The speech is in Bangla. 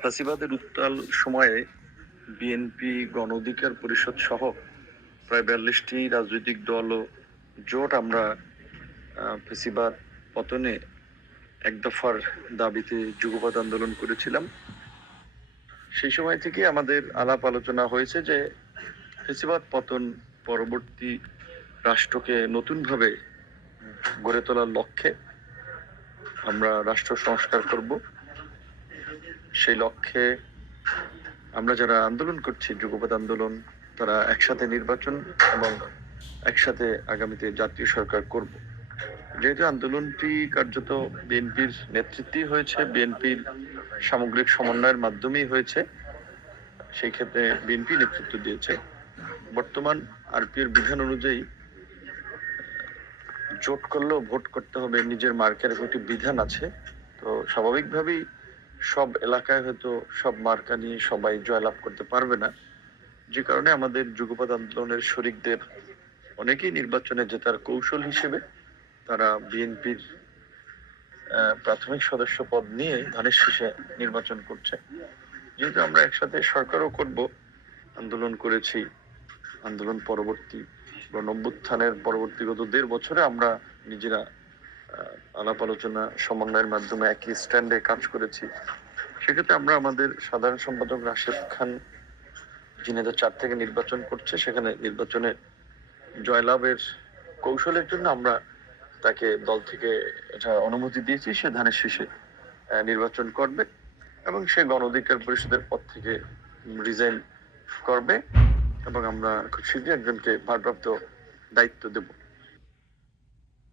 ফ্যাসিবাদের উত্তাল সময়ে বিএনপি, গণ অধিকার পরিষদ সহ প্রায় 42টি রাজনৈতিক দল ও জোট আমরা ফ্যাসিবাদ পতনে এক দফার দাবিতে যুগপৎ আন্দোলন করেছিলাম। সেই সময় থেকে আমাদের আলাপ আলোচনা হয়েছে যে ফ্যাসিবাদ পতন পরবর্তী রাষ্ট্রকে নতুনভাবে গড়ে তোলার লক্ষ্যে আমরা রাষ্ট্র সংস্কার করব। সেই লক্ষ্যে আমরা যারা আন্দোলন করছি, যুগপৎ আন্দোলন, তারা একসাথে নির্বাচন এবং একসাথে আগামীতে জাতীয় সরকার করব। যেহেতু আন্দোলনটি কার্যত বিএনপির নেতৃত্বেই হয়েছে, বিএনপির সামগ্রিক সমন্বয়ের মাধ্যমেই হয়েছে, সেই ক্ষেত্রে বিএনপি নেতৃত্ব দিয়েছে। বর্তমান আরপিএর বিধান অনুযায়ী জোট করলেও ভোট করতে হবে, নিজের মার্কের একটি বিধান আছে। তো স্বাভাবিকভাবেই সব এলাকায় হয়তো সব মার্কা নিয়ে সবাই জয়লাভ করতে পারবে না, যে কারণে আমাদের যুগপৎ আন্দোলনের শরিকদের অনেকেই নির্বাচনে জেতার কৌশল হিসেবে তারা বিএনপির প্রাথমিক সদস্য পদ নিয়ে ধানের শীষে নির্বাচন করছে। যেহেতু আমরা একসাথে সরকারও করব, আন্দোলন করেছি, আন্দোলন পরবর্তী গণঅভ্যুত্থানের পরবর্তী গত 1.5 বছরে আমরা নিজেরা আলাপ আলোচনা সমন্বয়ের মাধ্যমে একই স্ট্যান্ডে কাজ করেছি। সেক্ষেত্রে আমরা আমাদের সাধারণ সম্পাদক রাশেদ খান ঝিনাইদহ 4 থেকে নির্বাচন করছে, সেখানে নির্বাচনে জয়লাভের কৌশলের জন্য আমরা তাকে দল থেকে এটা অনুমতি দিয়েছি, সে ধানের শীষে নির্বাচন করবে এবং সে গণ অধিকার পরিষদের পদ থেকে রিজাইন করবে এবং আমরা খুব শীঘ্রই একজনকে ভারপ্রাপ্ত দায়িত্ব দেব।